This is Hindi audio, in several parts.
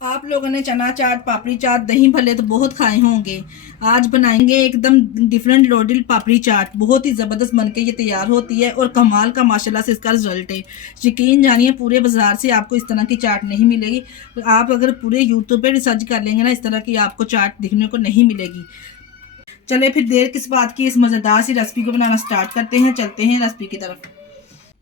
आप लोगों ने चना चाट, पापड़ी चाट, दही भल्ले तो बहुत खाए होंगे। आज बनाएंगे एकदम डिफरेंट लोडल पापड़ी चाट। बहुत ही ज़बरदस्त बनके ये तैयार होती है और कमाल का माशाल्लाह से इसका रिजल्ट है। यकीन जानिए पूरे बाजार से आपको इस तरह की चाट नहीं मिलेगी। आप अगर पूरे यूट्यूब पे रिसर्च कर लेंगे ना, इस तरह की आपको चाट दिखने को नहीं मिलेगी। चले फिर देर किस बात की, इस मज़ेदार सी रेसिपी को बनाना स्टार्ट करते हैं। चलते हैं रेसिपी की तरफ।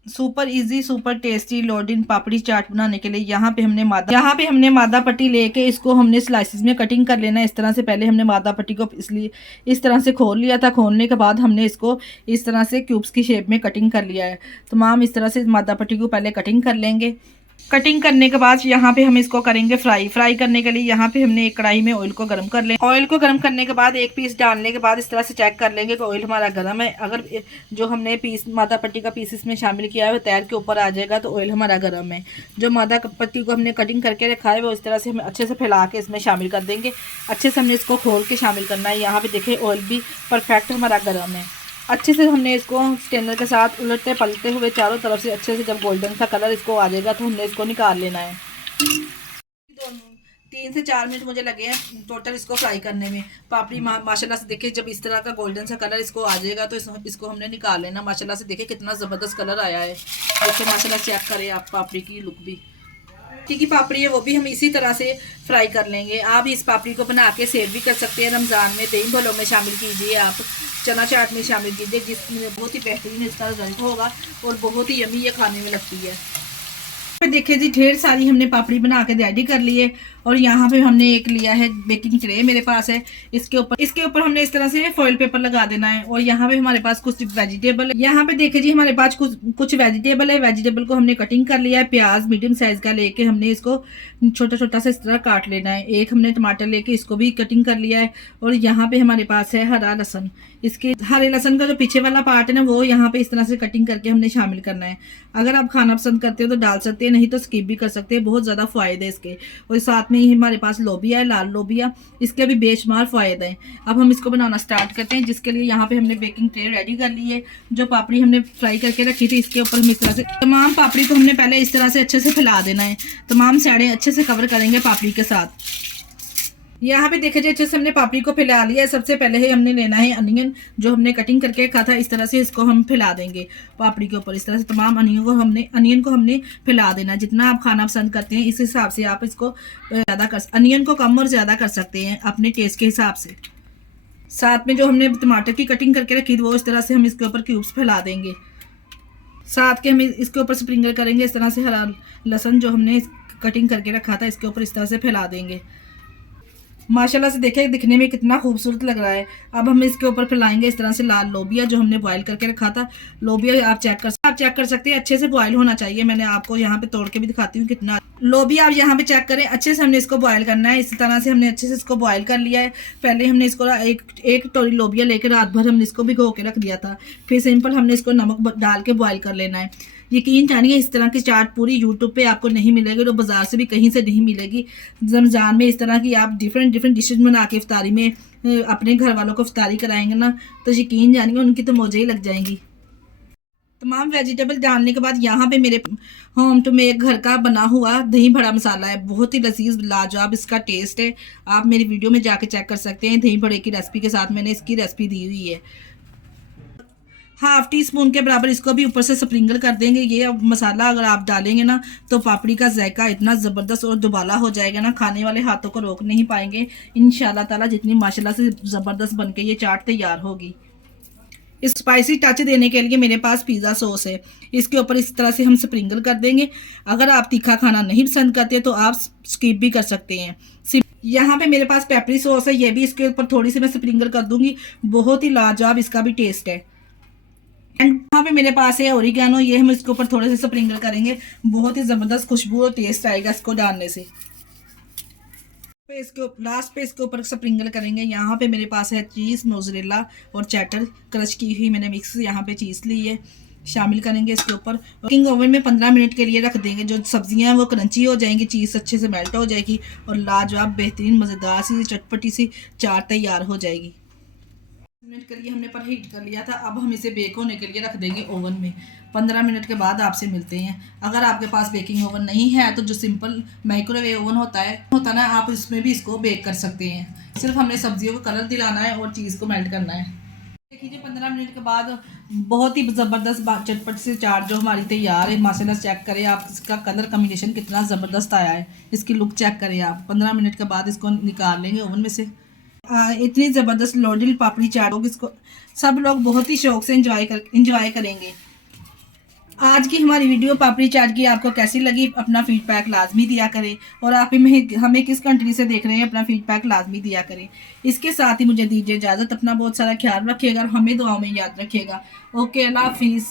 सुपर इजी सुपर टेस्टी लोडिन पापड़ी चाट बनाने के लिए यहाँ पे हमने मादा पट्टी लेके इसको हमने स्लाइसिस में कटिंग कर लेना है। इस तरह से पहले हमने मादा पट्टी को इसलिए इस तरह से खोल लिया था। खोलने के बाद हमने इसको इस तरह से क्यूब्स की शेप में कटिंग कर लिया है। तमाम इस तरह से मादा पट्टी को पहले कटिंग कर लेंगे। कटिंग करने के बाद यहाँ पे हम इसको करेंगे फ्राई करने के लिए यहाँ पे हमने एक कढ़ाई में ऑयल को गर्म कर लें। ऑयल को गर्म करने के बाद एक पीस डालने के बाद इस तरह से चेक कर लेंगे कि ऑयल हमारा गर्म है। अगर जो हमने पीस मादा पट्टी का पीस इसमें शामिल किया है वो तैर के ऊपर आ जाएगा तो ऑयल हमारा गर्म है। जो मादा पट्टी को हमने कटिंग करके रखा है वो इस तरह से हम अच्छे से फैला के इसमें शामिल कर देंगे। अच्छे से हमने इसको खोल के शामिल करना है। यहाँ पे देखिए ऑयल भी परफेक्ट हमारा गर्म है। अच्छे से हमने इसको स्टेनर के साथ उलटते पलटते हुए चारों तरफ से अच्छे से जब गोल्डन सा कलर इसको आ जाएगा तो हमने इसको निकाल लेना है। 3 से 4 मिनट मुझे लगे हैं टोटल इसको फ्राई करने में। पापड़ी माशाल्लाह से देखिए जब इस तरह का गोल्डन सा कलर इसको आ जाएगा तो इसको हमने निकाल लेना। माशाल्लाह से देखिए कितना ज़बरदस्त कलर आया है। देखिए माशाल्लाह चेक करें आप पापड़ी की लुक भी। की पापड़ी है वो भी हम इसी तरह से फ्राई कर लेंगे। आप इस पापड़ी को बना के सेव भी कर सकते हैं। रमज़ान में दही भल्लों में शामिल कीजिए, आप चना चाट में शामिल कीजिए, जिसमें बहुत ही बेहतरीन इसका रिजल्ट होगा और बहुत ही यमी ये खाने में लगती है। देखिए जी ढेर सारी हमने पापड़ी बना के रेडी कर ली है और यहाँ पे हमने एक लिया है बेकिंग ट्रे मेरे पास है। इसके ऊपर हमने इस तरह से फॉइल पेपर लगा देना है और यहाँ पे हमारे पास कुछ वेजिटेबल है। यहाँ पे देखिए जी हमारे पास कुछ वेजिटेबल है। वेजिटेबल को हमने कटिंग कर लिया है। प्याज मीडियम साइज का लेके हमने इसको छोटा छोटा सा इस तरह काट लेना है। एक हमने टमाटर लेके इसको भी कटिंग कर लिया है और यहाँ पे हमारे पास है हरा लहसन। इसके हरे लहसन का जो पीछे वाला पार्ट है ना वो यहाँ पे इस तरह से कटिंग करके हमने शामिल करना है। अगर आप खाना पसंद करते हो तो डाल सकते हैं, नहीं तो स्किप भी कर सकते हैं। बहुत ज़्यादा फ़ायदे इसके। और साथ में ही हमारे पास लोबिया है, लाल लोबिया, इसके भी बेशुमार फ़ायदे हैं। अब हम इसको बनाना स्टार्ट करते हैं, जिसके लिए यहाँ पे हमने बेकिंग ट्रे रेडी कर ली है। जो पापड़ी हमने फ्राई करके रखी थी इसके ऊपर हम इस तरह से तमाम पापड़ी को हमने पहले इस तरह से अच्छे से फैला देना है। तमाम साइडें अच्छे से कवर करेंगे पापड़ी के साथ। यहाँ पे देखिए अच्छे से हमने पापड़ी को फैला लिया है। सबसे पहले ही हमने लेना है अनियन, जो हमने कटिंग करके रखा था। इस तरह से इसको हम फैला देंगे पापड़ी के ऊपर। इस तरह से तमाम अनियन को हमने फैला देना। जितना आप खाना पसंद करते हैं इस हिसाब से आप इसको अनियन को कम और ज़्यादा कर सकते हैं अपने टेस्ट के हिसाब से। साथ में जो हमने टमाटर की कटिंग करके रखी थी वो इस तरह से हम इसके ऊपर क्यूब्स फैला देंगे। साथ के हम इसके ऊपर स्प्रिंकल करेंगे इस तरह से हरा लहसुन जो हमने कटिंग करके रखा था इसके ऊपर इस तरह से फैला देंगे। माशाल्लाह से देखें दिखने में कितना खूबसूरत लग रहा है। अब हम इसके ऊपर फैलाएंगे इस तरह से लाल लोबिया जो हमने बॉईल करके रखा था। लोबिया आप चेक कर सकते हैं, अच्छे से बॉईल होना चाहिए। मैंने आपको यहाँ पे तोड़ के भी दिखाती हूँ कितना लोबिया। आप यहाँ पे चेक करें, अच्छे से हमने इसको बॉईल करना है। इस तरह से हमने अच्छे से इसको बॉईल कर लिया है। पहले हमने इसको एक टोरी लोबिया लेकर रात भर हमने इसको भिगो के रख दिया था। फिर सिंपल हमने इसको नमक डाल के बॉईल कर लेना है। यकीन जानिए इस तरह की चाट पूरी यूट्यूब पे आपको नहीं मिलेगी, तो बाजार से भी कहीं से नहीं मिलेगी। रमज़ान में इस तरह की आप डिफरेंट डिशेज बना के इफ्तारी में अपने घर वालों को इफ्तारी कराएंगे ना, तो यकीन जानिए उनकी तो मौजें ही लग जाएंगी। तमाम वेजिटेबल डालने के बाद यहाँ पे मेरे होम टू मेक घर का बना हुआ दही बड़ा मसाला है। बहुत ही लजीज लाजवाब इसका टेस्ट है। आप मेरी वीडियो में जाके चेक कर सकते हैं। दही बड़े की रेसिपी के साथ मैंने इसकी रेसिपी दी हुई है। ½ टीस्पून के बराबर इसको भी ऊपर से स्प्रिंकल कर देंगे। ये मसाला अगर आप डालेंगे ना तो पापड़ी का जायका इतना ज़बरदस्त और दुबाला हो जाएगा ना, खाने वाले हाथों को रोक नहीं पाएंगे इंशाल्लाह ताला। जितनी माशाल्लाह से ज़बरदस्त बनके ये चाट तैयार होगी। इस स्पाइसी टच देने के लिए मेरे पास पिज़्ज़ा सॉस है। इसके ऊपर इस तरह से हम स्प्रिंकल कर देंगे। अगर आप तीखा खाना नहीं पसंद करते तो आप स्किप भी कर सकते हैं। यहाँ पे मेरे पास पेपरी सॉस है, ये भी इसके ऊपर थोड़ी सी मैं स्प्रिंकल कर दूंगी। बहुत ही लाजवाब इसका भी टेस्ट है। एंड यहाँ पे मेरे पास है ओरिगैनो, ये हम इसके ऊपर थोड़े से स्प्रिंकल करेंगे। बहुत ही ज़बरदस्त खुशबू और टेस्ट आएगा इसको डालने से। लास्ट पे इसके ऊपर स्प्रिंकल करेंगे। यहाँ पे मेरे पास है चीज़, मोज़रेला और चैटर क्रश की हुई मैंने मिक्स यहाँ पे चीज़ ली है, शामिल करेंगे इसके ऊपर। कुकिंग ओवन में 15 मिनट के लिए रख देंगे। जो सब्जियां हैं वो क्रंची हो जाएंगी, चीज़ अच्छे से मेल्ट हो जाएगी और लाजवाब बेहतरीन मज़ेदार सी चटपटी सी चाट तैयार हो जाएगी। मिनट के लिए हमने पर हीट कर लिया था। अब हम इसे बेक होने के लिए रख देंगे ओवन में। 15 मिनट के बाद आपसे मिलते हैं। अगर आपके पास बेकिंग ओवन नहीं है तो जो सिंपल माइक्रोवेव ओवन होता ना, आप इसमें भी इसको बेक कर सकते हैं। सिर्फ हमने सब्जियों को कलर दिलाना है और चीज़ को मेल्ट करना है। देखिए 15 मिनट के बाद बहुत ही ज़बरदस्त चटपट से चाट जो हमारी तैयार है। माशाल्लाह चेक करें आप, इसका कलर कम्बिनेशन कितना ज़बरदस्त आया है। इसकी लुक चेक करें आप। 15 मिनट के बाद इसको निकाल लेंगे ओवन में से। इतनी ज़बरदस्त लोडल पापड़ी चाट होगी, इसको सब लोग बहुत ही शौक से इंजॉय करेंगे। आज की हमारी वीडियो पापड़ी चाट की आपको कैसी लगी, अपना फीडबैक लाजमी दिया करें। और आप हमें किस कंट्री से देख रहे हैं, अपना फीडबैक लाजमी दिया करें। इसके साथ ही मुझे दीजिए इजाज़त। अपना बहुत सारा ख्याल रखिएगा और हमें दुआओं में याद रखिएगा। ओके, अल्लाह हाफिज़।